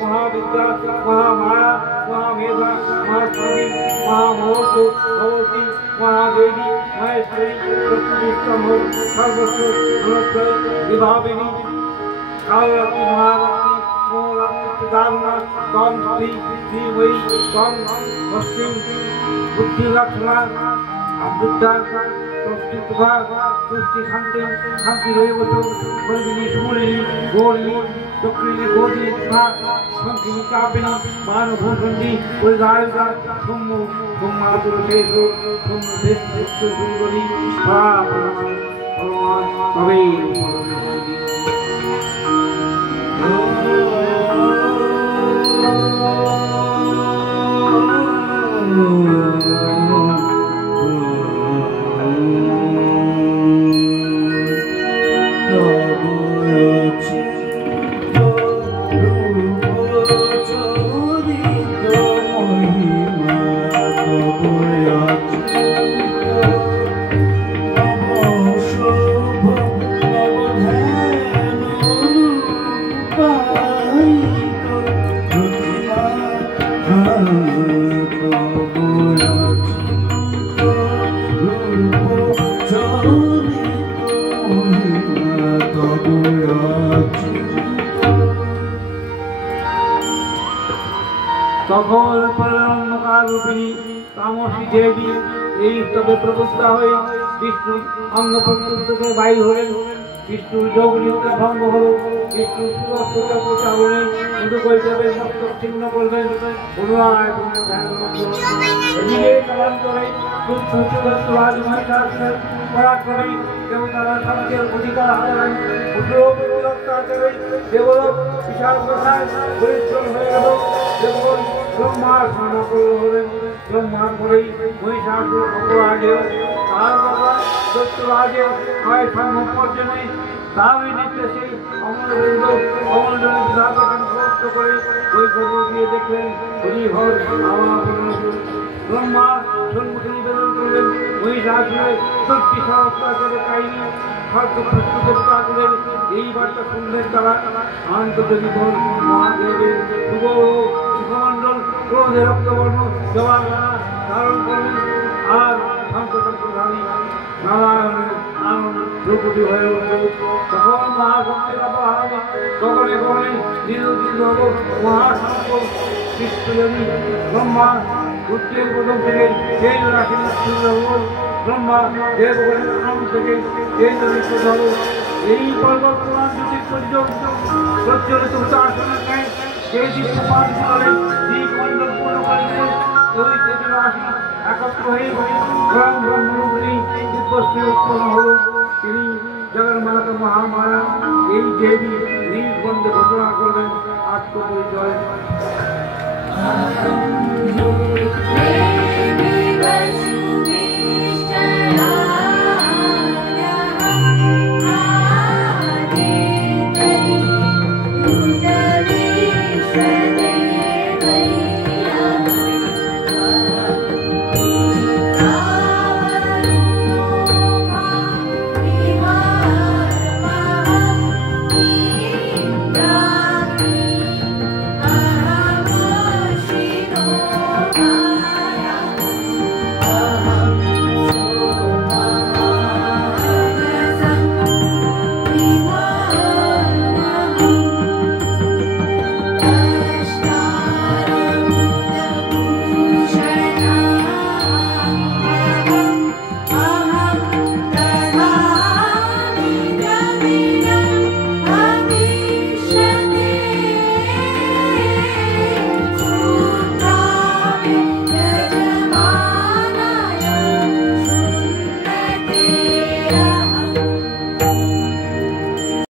महाविद्या महामाया महामेधा महाशक्ति महामहोत्सव भगवती महादेवी महेश्वरी सर्वस्व विभाविनी कालरत्नी महारत्नी मोहरत्नी दारुणा स्वाम श्री श्री वही स्वाम भक्ति बुद्धि लक्षणा बुद्धा सृष्टि शांति शांति रहे बंदिनी सुमूलिनी गौरी चक्रिनी गोदी शंखिनी चापिनी मानभूषणी परिधारिका तुम मातुरशेषो तुम सुंदरी भगवान तवे তখন পরমকারূপিণী তামসী দেবী এই উৎসবে প্রবুদ্ধা হয়ে বিষ্ণু অঙ্গপ্রত্যঙ্গ থেকে বায়ু হলেন। বিষ্ণুর যোগনিদ্রা ভঙ্গ হল। বিষ্ণু সুরক্ষিত প্রচারণে উদুকৈতবের মস্তক ছিন্ন করবেন। পুনরায় এদিকে কালান্তরে পরাক্রমে দেবতারা শান্তির অধিকার হারালেন। অত্যাচারে দেবলোক বিশাল প্রসাদ পরিশ্রম হয়ে গেল। দেবগণ ব্রহ্মার স্নান হলেন। ব্রহ্মার পরেই মহিষাসুর অপরাজেয় তার বাবা দত্তরাজের হয় সম্মুখর্জনে দাবি নির্দেশে অমরবৃন্দ অমরজনে বিধাতগণ প্রস্ত করে ওই প্রভু গিয়ে দেখলেন হরিহর ব্রহ্মা সম্মুখে নিবেদন করলেন মহিষাসুরের দুর্বিষহ অত্যাচারের কাহিনী। দেবতাগুলের এই বার্তা শুনলেন তারা। আন্তর্জাতিক মহাদেবের সুগমণ্ডল ক্রোধে রক্তবর্ণ জবাব ধারণ করলেন। আর শঙ্করধারী নারায়ণের আনন্দ ধ্রুপদী হয়ে উঠল। তখন মহাশক্তির অপহারে গগনে গগনে নিরুদ্দিত হল মহাশঙ্কর কৃষ্ণজনী। ব্রহ্মা উচ্চের প্রথম থেকে সেই রাশি শুরু হল। ব্রহ্মা দেবগণের নাম থেকে সেই নিত্য হল। এই পর্বত পুরাণ জ্যোতির প্রজ্বলিত উদাসনের ন্যায় সেই দীপ্ত পাঠ করে দ্বীপমণ্ডল পূর্ণ করিলেন। ওই দেবীর রাশি একত্র হয়ে স্বয়ং ব্রহ্মরূপিণী দিব্যশ্রী উৎপন্ন হল। তিনি জগন্মাতা মহামায়া এই দেবী নিজ বন্ধে ঘোষণা করলেন আত্মপরিচয়।